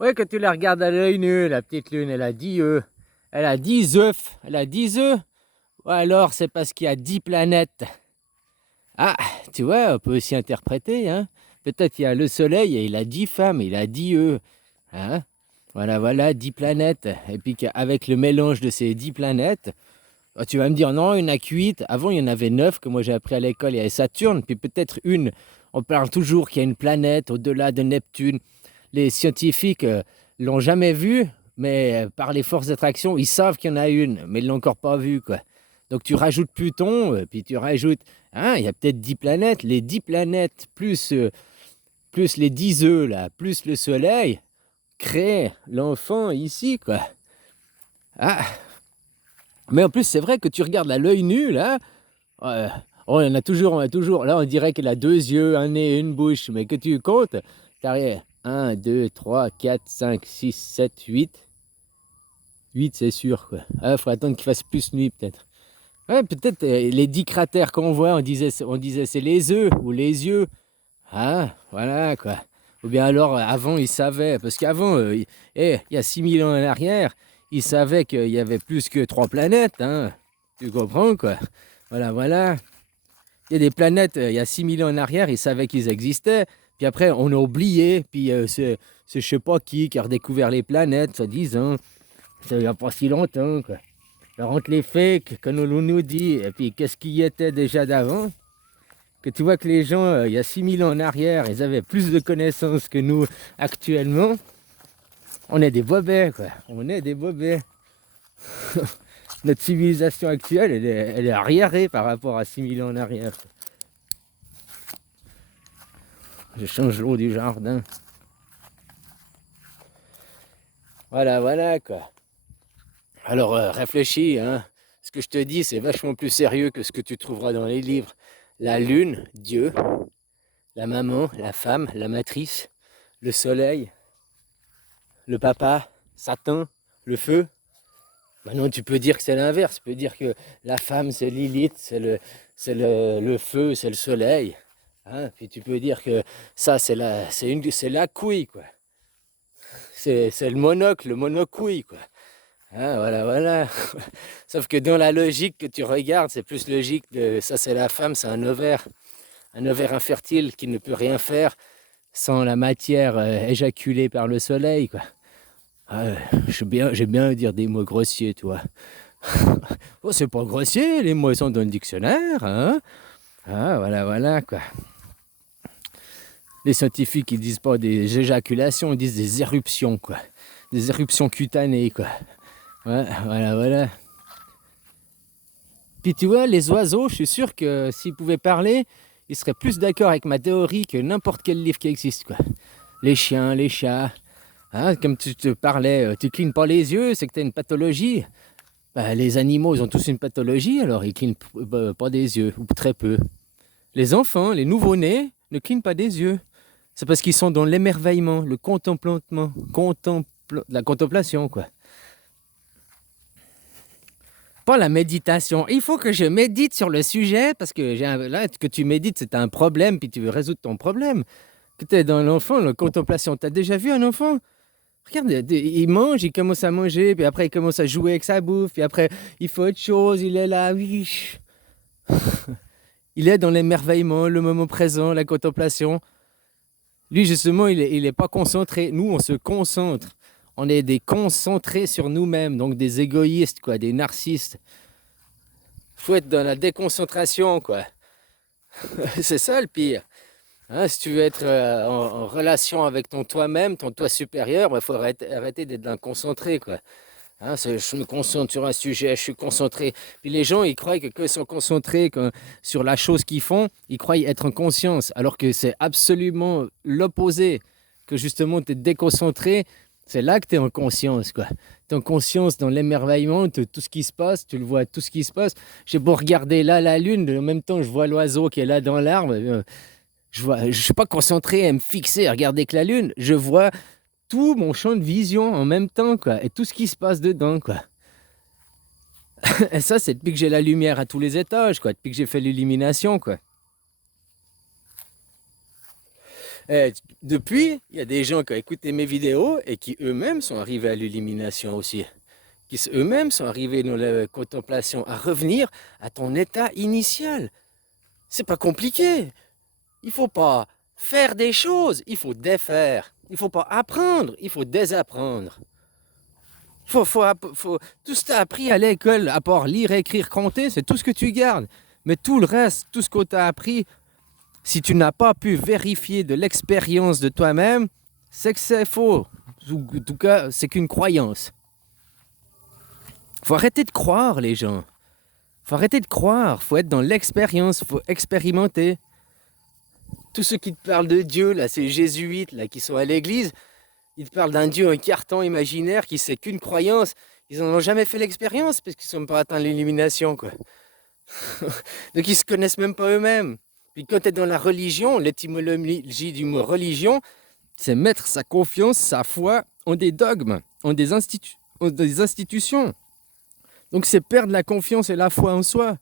Ouais, quand tu la regardes à l'œil nu, la petite lune, elle a 10 œufs. Elle a 10 œufs. Elle a 10 œufs. Ou alors, c'est parce qu'il y a 10 planètes. Ah, tu vois, on peut aussi interpréter, hein. Peut-être il y a le soleil et il a 10 femmes, il a 10 œufs. Hein. Voilà, voilà, 10 planètes. Et puis qu'avec le mélange de ces 10 planètes, tu vas me dire, non, il y en a que 8. Avant, il y en avait 9 que moi j'ai appris à l'école. Il y avait Saturne, puis peut-être une. On parle toujours qu'il y a une planète au-delà de Neptune. Les scientifiques l'ont jamais vue, mais par les forces d'attraction, ils savent qu'il y en a une, mais ils l'ont encore pas vue, quoi. Donc tu rajoutes Pluton, puis tu rajoutes, hein, il y a peut-être 10 planètes. Les 10 planètes plus les 10 œufs, là, plus le Soleil, créent l'enfant ici, quoi. Ah, mais en plus, c'est vrai que tu regardes à l'œil nu, là, euh, on a toujours, là, on dirait qu'elle a deux yeux, un nez et une bouche, mais que tu comptes, t'as 1, 2, 3, 4, 5, 6, 7, 8. 8, c'est sûr, quoi. Ah, faut attendre qu'il fasse plus nuit, peut-être. Ouais, peut-être les 10 cratères qu'on voit, on disait c'est les œufs ou les yeux. Ah, voilà, quoi. Ou bien alors, avant, ils savaient, parce qu'avant, il y a 6000 ans en arrière, ils savaient qu'il y avait plus que 3 planètes, hein. Tu comprends, quoi. Voilà, voilà. Il y a des planètes, il y a 6000 ans en arrière, ils savaient qu'ils existaient. Puis après, on a oublié. Puis c'est je sais pas qui a redécouvert les planètes, soi-disant. Ça il n'y a pas si longtemps, quoi. Alors, entre les faits que nous dit, et puis qu'est-ce qui y était déjà d'avant, que tu vois que les gens, il y a 6000 ans en arrière, ils avaient plus de connaissances que nous actuellement. On est des bobets, quoi. On est des bobets. Notre civilisation actuelle, elle est arriérée par rapport à 6000 ans en arrière. Je change l'eau du jardin. Voilà, voilà, quoi. Alors, réfléchis, hein. Ce que je te dis, c'est vachement plus sérieux que ce que tu trouveras dans les livres. La lune, Dieu, la maman, la femme, la matrice, le soleil, le papa, Satan, le feu. Maintenant, tu peux dire que c'est l'inverse. Tu peux dire que la femme, c'est Lilith, c'est le feu, c'est le soleil. Hein. Puis tu peux dire que ça, c'est la couille, quoi. C'est le monocouille, quoi. Hein, voilà, voilà. Sauf que dans la logique que tu regardes, c'est plus logique que ça, c'est la femme, c'est un ovaire infertile qui ne peut rien faire sans la matière éjaculée par le soleil, quoi. Ah, j'aime bien dire des mots grossiers, toi. Oh, c'est pas grossier, les mots sont dans le dictionnaire, hein. Ah, voilà, voilà, quoi. Les scientifiques, ils disent pas des éjaculations, ils disent des éruptions, quoi. Des éruptions cutanées, quoi. Ouais, voilà, voilà. Puis tu vois, les oiseaux, je suis sûr que s'ils pouvaient parler, ils seraient plus d'accord avec ma théorie que n'importe quel livre qui existe, quoi. Les chiens, les chats, hein, comme tu te parlais, tu clignes pas les yeux, c'est que tu as une pathologie. Bah, les animaux, ils ont tous une pathologie, alors ils clignent pas des yeux, ou très peu. Les enfants, les nouveau-nés, ne clignent pas des yeux. C'est parce qu'ils sont dans l'émerveillement, le contemplement, la contemplation, quoi. Pas la méditation. Il faut que je médite sur le sujet parce que là, que tu médites, c'est un problème, puis tu veux résoudre ton problème. Que tu es dans l'enfant, la contemplation. Tu as déjà vu un enfant? Regarde, il mange, il commence à manger, puis après il commence à jouer avec sa bouffe, puis après il fait autre chose, il est là, oui. Il est dans l'émerveillement, le moment présent, la contemplation. Lui, justement, il est pas concentré. Nous, on se concentre. On est des concentrés sur nous-mêmes, donc des égoïstes, quoi, des narcissistes. Faut être dans la déconcentration, quoi. C'est ça le pire. Hein, si tu veux être en relation avec ton toi-même, ton toi supérieur, il faut arrêter d'être d'un concentré, quoi. Hein, je me concentre sur un sujet, je suis concentré. Puis les gens, ils croient que quand ils sont concentrés sur la chose qu'ils font, ils croient être en conscience, alors que c'est absolument l'opposé. Que justement, tu es déconcentré, c'est là que tu es en conscience, quoi. Tu es en conscience dans l'émerveillement de tout ce qui se passe, tu le vois, tout ce qui se passe. J'ai beau regarder là la lune, en même temps, je vois l'oiseau qui est là dans l'arbre. Je ne suis pas concentré à me fixer, à regarder que la lune. Je vois tout mon champ de vision en même temps, quoi, et tout ce qui se passe dedans, quoi. Et ça, c'est depuis que j'ai la lumière à tous les étages, quoi, depuis que j'ai fait l'illumination, quoi. Depuis, il y a des gens qui ont écouté mes vidéos et qui eux-mêmes sont arrivés à l'illumination aussi. Eux-mêmes sont arrivés dans la contemplation, à revenir à ton état initial. C'est pas compliqué. Il faut pas faire des choses, il faut défaire. Il faut pas apprendre, il faut désapprendre. Tout ce que tu as appris à l'école, à part lire, écrire, compter, c'est tout ce que tu gardes. Mais tout le reste, tout ce que tu as appris, si tu n'as pas pu vérifier de l'expérience de toi-même, c'est que c'est faux. En tout cas, c'est qu'une croyance. Faut arrêter de croire, les gens. Faut arrêter de croire. Faut être dans l'expérience. Faut expérimenter. Tous ceux qui te parlent de Dieu, là, ces jésuites là, qui sont à l'église, ils te parlent d'un Dieu en carton imaginaire qui c'est qu'une croyance. Ils n'en ont jamais fait l'expérience parce qu'ils ne sont pas atteints de l'illumination, quoi. Donc ils se connaissent même pas eux-mêmes. Puis quand tu es dans la religion, l'étymologie du mot religion, c'est mettre sa confiance, sa foi en des dogmes, en des institutions. Donc c'est perdre la confiance et la foi en soi.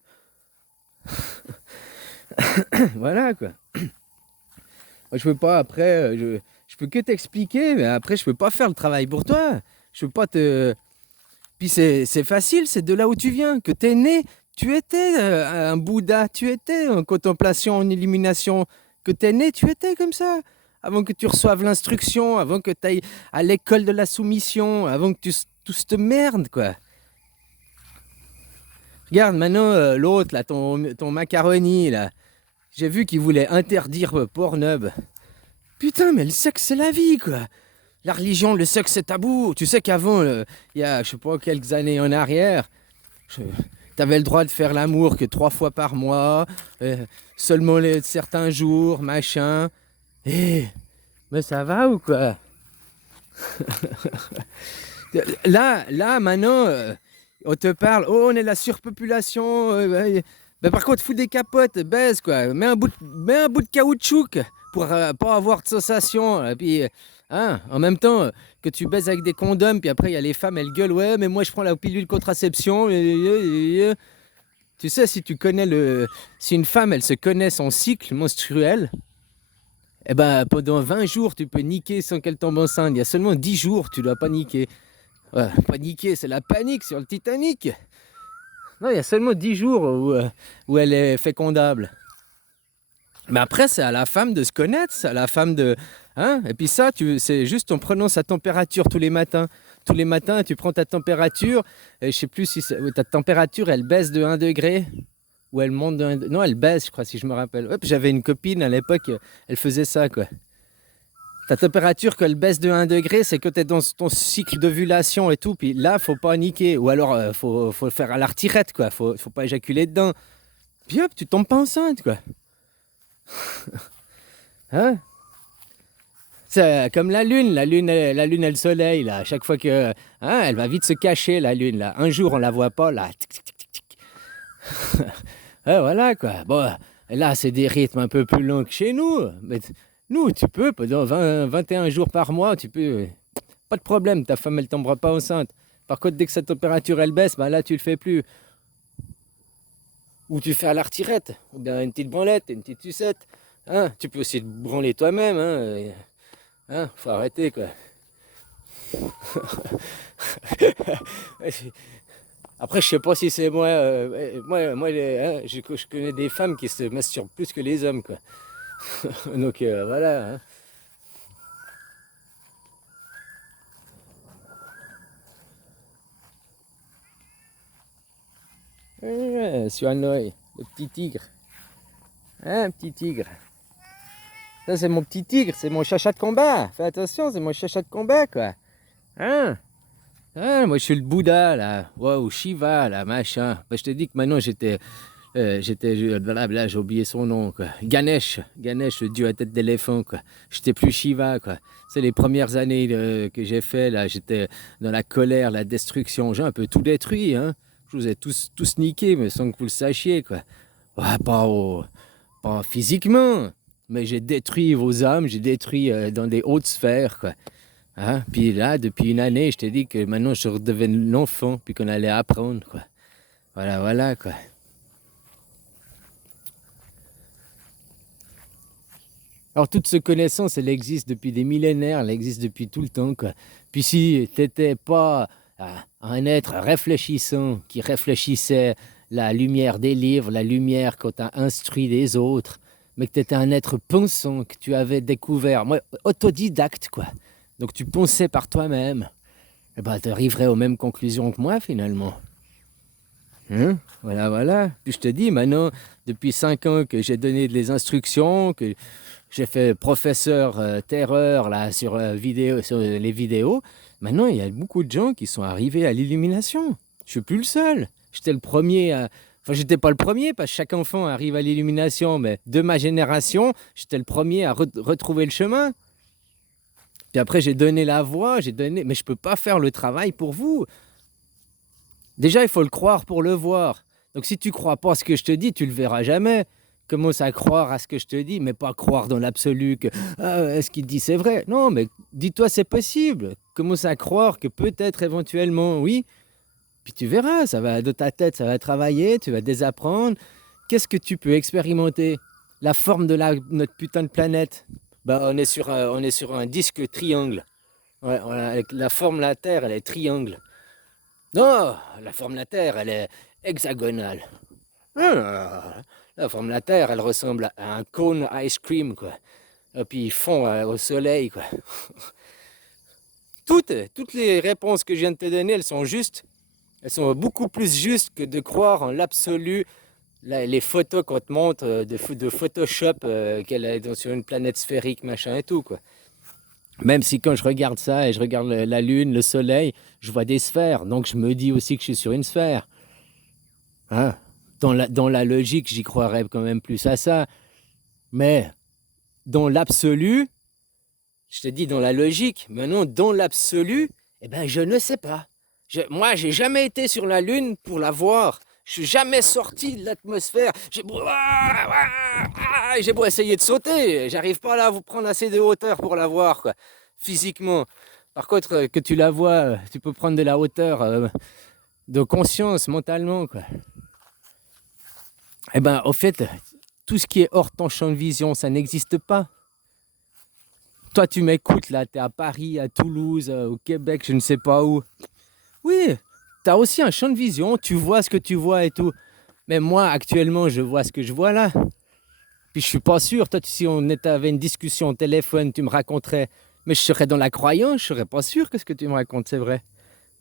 Voilà quoi. Moi, je peux pas après, je peux que t'expliquer, mais après je peux pas faire le travail pour toi. Je peux pas te. Puis c'est facile, c'est de là où tu viens, que tu es né. Tu étais un Bouddha, tu étais en contemplation, en illumination. Que tu es né, tu étais comme ça. Avant que tu reçoives l'instruction, avant que tu ailles à l'école de la soumission, avant que tu tout cette merde, quoi. Regarde maintenant l'autre, là, ton macaroni, là. J'ai vu qu'il voulait interdire Pornhub. Putain, mais le sexe, c'est la vie, quoi. La religion, le sexe, c'est tabou. Tu sais qu'avant, il y a, je sais pas, quelques années en arrière, t'avais le droit de faire l'amour que 3 fois par mois, seulement certains jours, machin. Mais ça va ou quoi? Là, maintenant, on te parle, oh, on est la surpopulation. Ben, par contre, fous des capotes, baise, quoi. Mets un bout de caoutchouc pour pas avoir de sensation. Et puis, hein, en même temps, que tu baises avec des condoms, puis après, il y a les femmes, elles gueulent, ouais, mais moi, je prends la pilule contraception. Tu sais, si tu connais si une femme, elle se connaît son cycle menstruel, eh ben, pendant 20 jours, tu peux niquer sans qu'elle tombe enceinte. Il y a seulement 10 jours, tu dois pas niquer. Ouais, paniquer, c'est la panique sur le Titanic. Non, il y a seulement 10 jours où elle est fécondable. Mais après, c'est à la femme de se connaître, c'est à la femme de... Hein? Et puis ça, c'est juste en prenant sa température tous les matins. Tous les matins, tu prends ta température, et je sais plus si ta température, elle baisse de 1 degré, ou elle monte de 1 degré. Non, elle baisse, je crois, si je me rappelle. Ouais, j'avais une copine à l'époque, elle faisait ça, quoi. Ta température, quand elle baisse de 1 degré, c'est que tu es dans ton cycle d'ovulation et tout. Puis là, faut pas niquer. Ou alors, faut le faire à la retirette, quoi. Faut pas éjaculer dedans. Puis hop, tu tombes pas enceinte, quoi. Hein? C'est comme la lune et le soleil, là. À chaque fois que... Hein, elle va vite se cacher, la lune, là. Un jour, on la voit pas, là. Tic, tic, tic, tic, tic. Ouais, voilà, quoi. Bon, là, c'est des rythmes un peu plus longs que chez nous. Mais nous, tu peux, pendant 21 jours par mois, tu peux... Pas de problème, ta femme, elle tombera pas enceinte. Par contre, dès que sa température, elle baisse, bah là, tu le fais plus. Ou tu fais à la retirette, ou bien une petite branlette, une petite sucette. Hein, tu peux aussi te branler toi-même. Hein, faut arrêter, quoi. Après, je sais pas si c'est moi. Je connais des femmes qui se masturbent plus que les hommes, quoi. Donc voilà. Hein. Suanoï, le petit tigre. Hein, petit tigre. Ça, c'est mon petit tigre, c'est mon chacha de combat. Fais attention, c'est mon chacha de combat, quoi. Hein? Ah, moi, je suis le Bouddha, là. Wow, Shiva, là, machin. Bah, je te dis que maintenant, blablabla, j'ai oublié son nom, quoi. Ganesh, le dieu à tête d'éléphant, quoi. J'étais plus Shiva, quoi. C'est les premières années que j'ai fait, là. J'étais dans la colère, la destruction. J'ai un peu tout détruit, hein. Je vous ai tous niqués, mais sans que vous le sachiez, quoi. Ouais, pas physiquement, mais j'ai détruit vos âmes, j'ai détruit dans des hautes sphères, quoi. Hein? Puis là, depuis une année, je t'ai dit que maintenant je redevenais l'enfant, puis qu'on allait apprendre, quoi. Voilà, quoi. Alors toute cette connaissance, elle existe depuis des millénaires, elle existe depuis tout le temps, quoi. Puis si tu n'étais pas un être réfléchissant, qui réfléchissait la lumière des livres, la lumière quand tu as instruit les autres, mais que tu étais un être pensant, que tu avais découvert, moi, autodidacte, quoi. Donc tu pensais par toi-même, eh ben, tu arriverais aux mêmes conclusions que moi, finalement. Hein? Voilà, voilà. Puis je te dis, maintenant, depuis 5 ans que j'ai donné des instructions, que j'ai fait professeur terreur là, sur les vidéos, maintenant, il y a beaucoup de gens qui sont arrivés à l'illumination. Je suis plus le seul. J'étais le premier à... Enfin, j'étais pas le premier, parce que chaque enfant arrive à l'illumination, mais de ma génération, j'étais le premier à retrouver le chemin. Puis après, j'ai donné la voie, j'ai donné... Mais je peux pas faire le travail pour vous. Déjà, il faut le croire pour le voir. Donc si tu crois pas à ce que je te dis, tu le verras jamais. Commence à croire à ce que je te dis, mais pas croire dans l'absolu que ce qu'il dit c'est vrai. Non, mais dis-toi c'est possible. Commence à croire que peut-être éventuellement, oui. Puis tu verras, ça va de ta tête, ça va travailler, tu vas désapprendre. Qu'est-ce que tu peux expérimenter? La forme de notre putain de planète. Bah, on est sur un disque triangle. Ouais, voilà, la forme de la Terre, elle est triangle. Non, la forme de la Terre, elle est hexagonale. Ah, la forme de la Terre, elle ressemble à un cone ice cream, quoi. Et puis ils font au soleil, quoi. Toutes les réponses que je viens de te donner, elles sont justes. Elles sont beaucoup plus justes que de croire en l'absolu. Les photos qu'on te montre de Photoshop qu'elle est sur une planète sphérique, machin et tout, quoi. Même si quand je regarde ça et je regarde la Lune, le Soleil, je vois des sphères. Donc je me dis aussi que je suis sur une sphère. Hein? Dans la logique, j'y croirais quand même plus à ça. Mais dans l'absolu, je te dis dans la logique, mais non, dans l'absolu, eh ben, je ne sais pas. Moi, j'ai jamais été sur la Lune pour la voir. Je suis jamais sorti de l'atmosphère. J'ai beau essayer de sauter, j'arrive pas là à vous prendre assez de hauteur pour la voir, quoi, physiquement. Par contre, que tu la vois, tu peux prendre de la hauteur de conscience mentalement, quoi. Eh ben, au fait, tout ce qui est hors ton champ de vision, ça n'existe pas. Toi, tu m'écoutes là, tu es à Paris, à Toulouse, au Québec, je ne sais pas où. Oui, tu as aussi un champ de vision, tu vois ce que tu vois et tout. Mais moi, actuellement, je vois ce que je vois là. Puis je suis pas sûr. Toi, si on avait une discussion au téléphone, tu me raconterais. Mais je serais dans la croyance, je serais pas sûr que ce que tu me racontes, c'est vrai.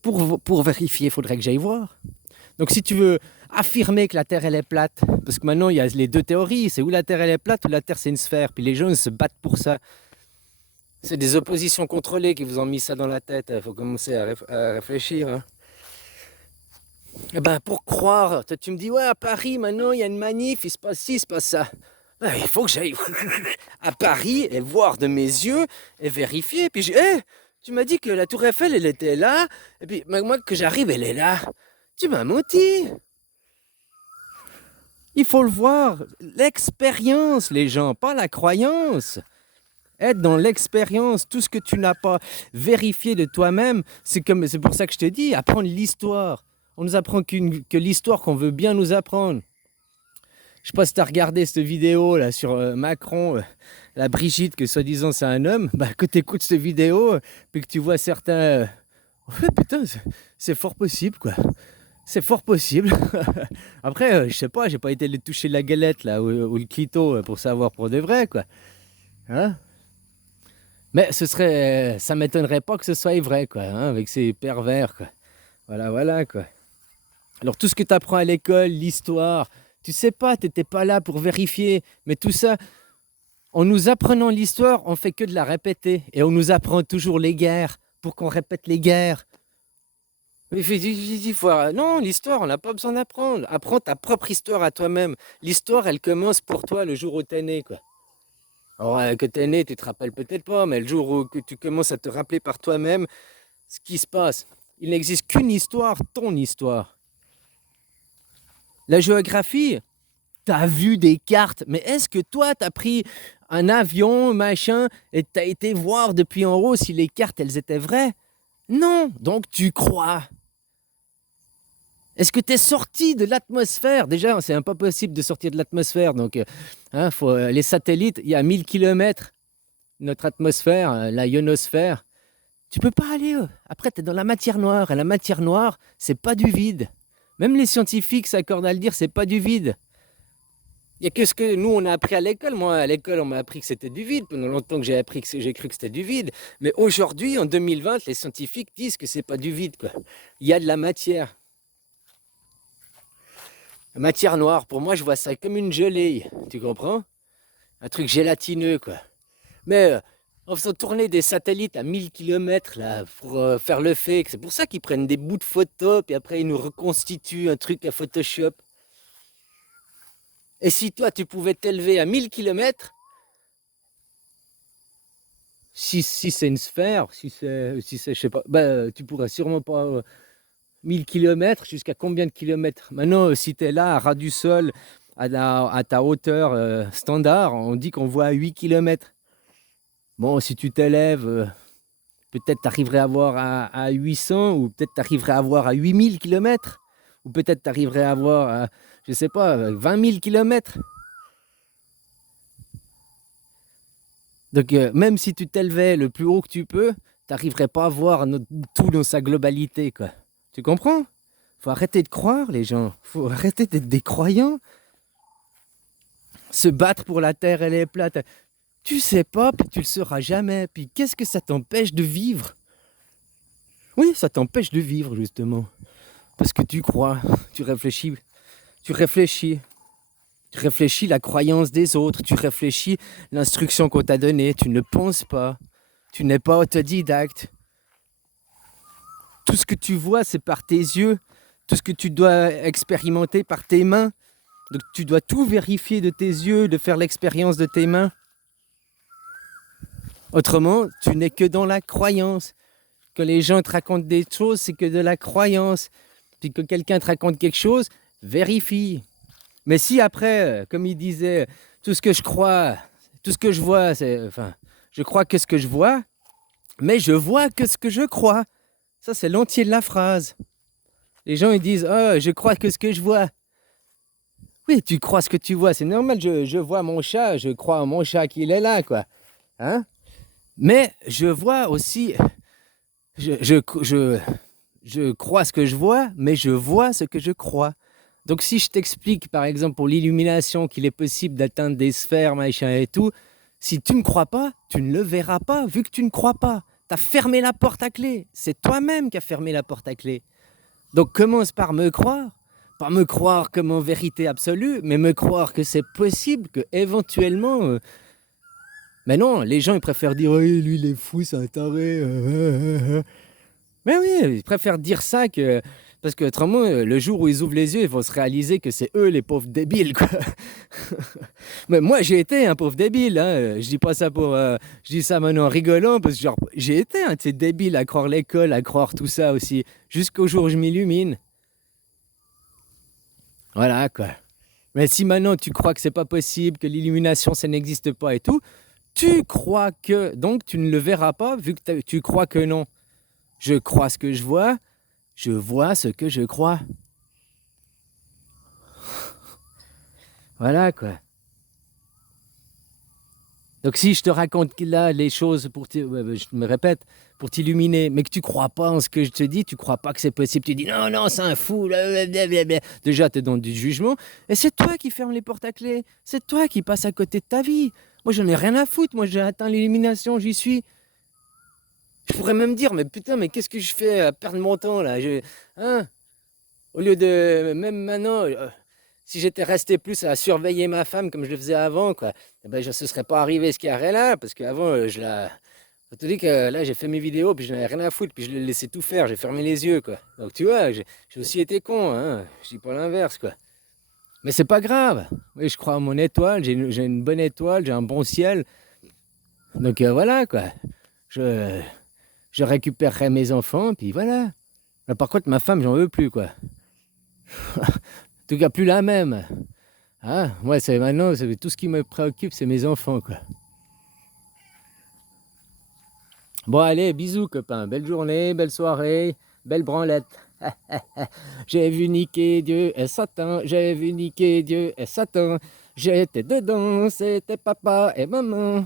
Pour vérifier, il faudrait que j'aille voir. Donc si tu veux affirmer que la Terre, elle est plate, parce que maintenant, il y a les deux théories, c'est où la Terre, elle est plate, ou la Terre, c'est une sphère. Puis les gens, ils se battent pour ça. C'est des oppositions contrôlées qui vous ont mis ça dans la tête. Il faut commencer à réfléchir. Hein. Eh ben, pour croire, toi, tu me dis, ouais, à Paris, maintenant, il y a une manif, il se passe ci, il se passe ça. Ben, il faut que j'aille à Paris et voir de mes yeux et vérifier. Puis, tu m'as dit que la Tour Eiffel, elle était là. Et puis, moi, que j'arrive, elle est là. Tu m'as menti. Il faut le voir. L'expérience, les gens, pas la croyance. Être dans l'expérience, tout ce que tu n'as pas vérifié de toi-même, c'est pour ça que je te dis, apprendre l'histoire. On nous apprend que l'histoire qu'on veut bien nous apprendre. Je sais pas si tu as regardé cette vidéo là sur Macron, la Brigitte, que soi-disant c'est un homme. Bah, que tu écoutes cette vidéo, puis que tu vois certains... ouais, putain, c'est fort possible, quoi. C'est fort possible. Après, je sais pas, j'ai pas été les toucher la galette là, ou le clito pour savoir pour de vrai, quoi. Hein? Mais ça m'étonnerait pas que ce soit vrai, quoi, hein, avec ces pervers, quoi. Voilà, voilà, quoi. Alors tout ce que tu apprends à l'école, l'histoire, tu sais pas, t'étais pas là pour vérifier, mais tout ça, en nous apprenant l'histoire, on fait que de la répéter, et on nous apprend toujours les guerres, pour qu'on répète les guerres. Non, l'histoire, on n'a pas besoin d'apprendre. Apprends ta propre histoire à toi-même. L'histoire, elle commence pour toi le jour où t'es né, quoi. Alors, que t'es né, tu te rappelles peut-être pas, mais le jour où tu commences à te rappeler par toi-même ce qui se passe, il n'existe qu'une histoire, ton histoire. La géographie, t'as vu des cartes, mais est-ce que toi, t'as pris un avion, machin, et t'as été voir depuis en haut si les cartes, elles étaient vraies? Non, donc tu crois. Est-ce que tu es sorti de l'atmosphère? Déjà, c'est pas possible de sortir de l'atmosphère. Donc, les satellites, il y a 1000 kilomètres, notre atmosphère, la ionosphère. Tu peux pas aller. Après, tu es dans la matière noire. Et la matière noire, c'est pas du vide. Même les scientifiques s'accordent à le dire, c'est pas du vide. Il n'y a que ce que nous, on a appris à l'école. Moi, à l'école, on m'a appris que c'était du vide. Pendant longtemps que j'ai cru que c'était du vide. Mais aujourd'hui, en 2020, les scientifiques disent que c'est pas du vide, quoi. Il y a de la matière. La matière noire, pour moi, je vois ça comme une gelée. Tu comprends? Un truc gélatineux, quoi. Mais en faisant tourner des satellites à 1000 km là, pour faire le fake, c'est pour ça qu'ils prennent des bouts de photos, puis après ils nous reconstituent un truc à Photoshop. Et si toi, tu pouvais t'élever à 1000 km, si c'est une sphère, si c'est, je sais pas, tu pourrais sûrement pas 1000 km, jusqu'à combien de kilomètres? Maintenant, si tu es là, à ras du sol, à ta hauteur standard, on dit qu'on voit à 8 km. Bon, si tu t'élèves, peut-être tu arriverais à voir à 800, ou peut-être tu arriverais à voir à 8000 km, ou peut-être tu arriverais à voir à, je sais pas, 20 000 km. Donc, même si tu t'élevais le plus haut que tu peux, tu n'arriverais pas à voir tout dans sa globalité, quoi. Tu comprends? Faut arrêter de croire, les gens. Faut arrêter d'être des croyants. Se battre pour la terre, elle est plate. Tu sais pas, puis tu le sauras jamais. Puis qu'est-ce que ça t'empêche de vivre? Oui, ça t'empêche de vivre, justement. Parce que tu crois, tu réfléchis, tu réfléchis. Tu réfléchis la croyance des autres, tu réfléchis l'instruction qu'on t'a donnée, tu ne penses pas, tu n'es pas autodidacte. Tout ce que tu vois, c'est par tes yeux, tout ce que tu dois expérimenter par tes mains. Donc tu dois tout vérifier de tes yeux, de faire l'expérience de tes mains. Autrement, tu n'es que dans la croyance. Quand les gens te racontent des choses, c'est que de la croyance. Puis que quelqu'un te raconte quelque chose, vérifie. Mais si après, comme il disait, tout ce que je crois, tout ce que je vois, je crois que ce que je vois, mais je vois que ce que je crois. Ça, c'est l'entier de la phrase. Les gens, ils disent, oh, je crois que ce que je vois. Oui, tu crois ce que tu vois, c'est normal, je vois mon chat, je crois en mon chat qu'il est là, quoi. Hein? Mais je vois aussi, je crois ce que je vois, mais je vois ce que je crois. Donc si je t'explique, par exemple, pour l'illumination, qu'il est possible d'atteindre des sphères, machin et tout, si tu ne crois pas, tu ne le verras pas, vu que tu ne crois pas. Tu as fermé la porte à clé. C'est toi-même qui as fermé la porte à clé. Donc commence par me croire. Pas me croire comme en vérité absolue, mais me croire que c'est possible, que éventuellement... Mais non, les gens, ils préfèrent dire oui, lui, il est fou, c'est un taré. Mais oui, ils préfèrent dire ça que... Parce que autrement, le jour où ils ouvrent les yeux, ils vont se réaliser que c'est eux les pauvres débiles, quoi. Mais moi, j'ai été un pauvre débile, hein. Je dis pas ça pour... je dis ça maintenant en rigolant, parce que genre, j'ai été un de ces débiles à croire l'école, à croire tout ça aussi, jusqu'au jour où je m'illumine. Voilà, quoi. Mais si maintenant tu crois que c'est pas possible, que l'illumination, ça n'existe pas et tout, tu crois que... Donc, tu ne le verras pas, vu que tu crois que non. Je crois ce que je vois ce que je crois. Voilà, quoi. Donc si je te raconte là les choses je me répète, pour t'illuminer, mais que tu crois pas en ce que je te dis, tu crois pas que c'est possible, tu dis non, non, c'est un fou, blablabla. Déjà tu es dans du jugement, et c'est toi qui fermes les portes à clé, c'est toi qui passes à côté de ta vie. Moi j'en ai rien à foutre, moi j'ai atteint l'illumination, j'y suis. Je pourrais même dire, mais putain, mais qu'est-ce que je fais à perdre mon temps là, hein? Au lieu de, même maintenant, si j'étais resté plus à surveiller ma femme comme je le faisais avant, quoi, eh ben, je ne se serait pas arrivé ce qui arrive là, parce qu'avant, je la... Je te dis que là, j'ai fait mes vidéos, puis je n'avais rien à foutre, puis je l'ai laissé tout faire, j'ai fermé les yeux, quoi. Donc tu vois, j'ai aussi été con, hein, je dis pas l'inverse, quoi. Mais c'est pas grave. Oui, je crois à mon étoile, j'ai une bonne étoile, j'ai un bon ciel. Donc voilà, quoi. Je, je récupérerai mes enfants, puis voilà. Là, par contre, ma femme, j'en veux plus, quoi. En tout cas, plus la même. Hein? Moi, c'est maintenant, tout ce qui me préoccupe, c'est mes enfants, quoi. Bon, allez, bisous, copains. Belle journée, belle soirée, belle branlette. J'ai vu niquer Dieu et Satan, j'ai vu niquer Dieu et Satan. J'étais dedans, c'était papa et maman.